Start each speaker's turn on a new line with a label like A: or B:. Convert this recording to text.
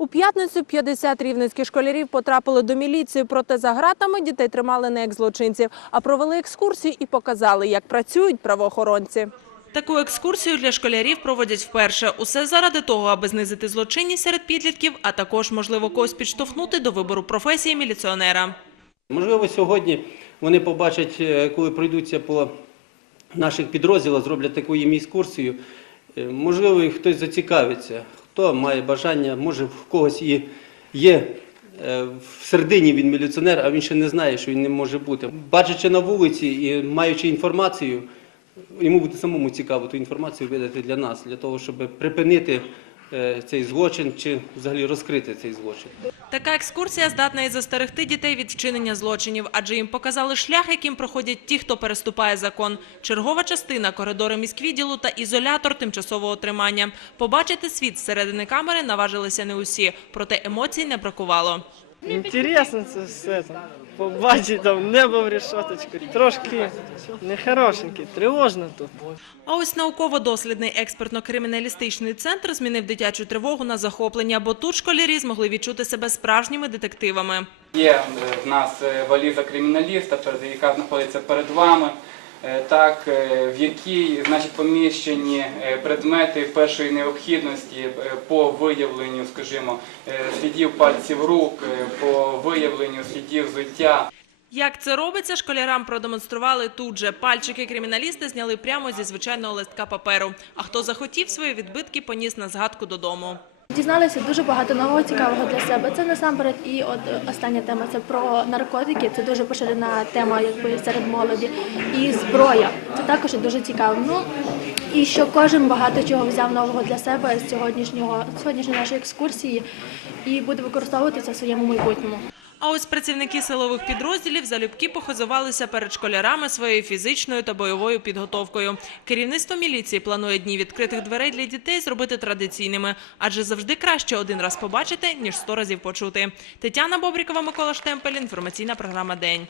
A: У п'ятницю 50 рівненських школярів потрапили до міліції, проте за ґратами дітей тримали не як злочинців, а провели екскурсію і показали, як працюють правоохоронці. Таку екскурсію для школярів проводять вперше. Усе заради того, аби знизити злочинність серед підлітків, а також, можливо, когось підштовхнути до вибору професії міліціонера.
B: Можливо, сьогодні вони побачать, е, коли пройдуться по наших підрозділах, зроблять таку їм екскурсію. Е, Можливо, хтось зацікавиться, хто має бажання, може в когось і є е, в середині він міліціонер, а він ще не знає, що він не може бути. Бачачи на вулиці і маючи інформацію, йому буде самому цікаво ту інформацію видати для нас, для того, щоб припинити цей злочин чи взагалі розкрити цей злочин.
A: Така екскурсія здатна і застерегти дітей від вчинення злочинів, адже їм показали шлях, яким проходять ті, хто переступає закон. Чергова частина, коридори міськвідділу та ізолятор тимчасового тримання. Побачити світ зсередини камери наважилися не усі, проте емоцій не бракувало.
C: Інтересно це все там. Побачити там небо в решеточку. Трошки нехорошеньке, тривожно тут.
A: А ось науково-дослідний експертно-криміналістичний центр змінив дитячу тривогу на захоплення, бо тут школярі змогли відчути себе справжніми детективами.
D: Є в нас е, валіза криміналіста, яка знаходиться перед вами, так, е, в якій значить, поміщені е, предмети першої необхідності е, по виявленню, скажімо, е, слідів пальців рук, е, по виявленню слідів взуття.
A: Як це робиться, школярам продемонстрували тут же. Пальчики криміналісти зняли прямо зі звичайного листка паперу. А хто захотів, свої відбитки поніс на згадку додому.
E: Дізналися дуже багато нового цікавого для себе. Це насамперед і от е, остання тема це про наркотики. Це дуже поширена тема, якби серед молоді. І зброя. Це також дуже цікаво. Ну і що кожен багато чого взяв нового для себе з сьогоднішнього сьогоднішньої нашої екскурсії і буде використовувати це в своєму майбутньому.
A: А ось працівники силових підрозділів залюбки похозувалися перед школярами своєю фізичною та бойовою підготовкою. Керівництво міліції планує дні відкритих дверей для дітей зробити традиційними, адже завжди краще один раз побачити, ніж сто разів почути. Тетяна Бобрікова, Микола Штемпель. Інформаційна програма День.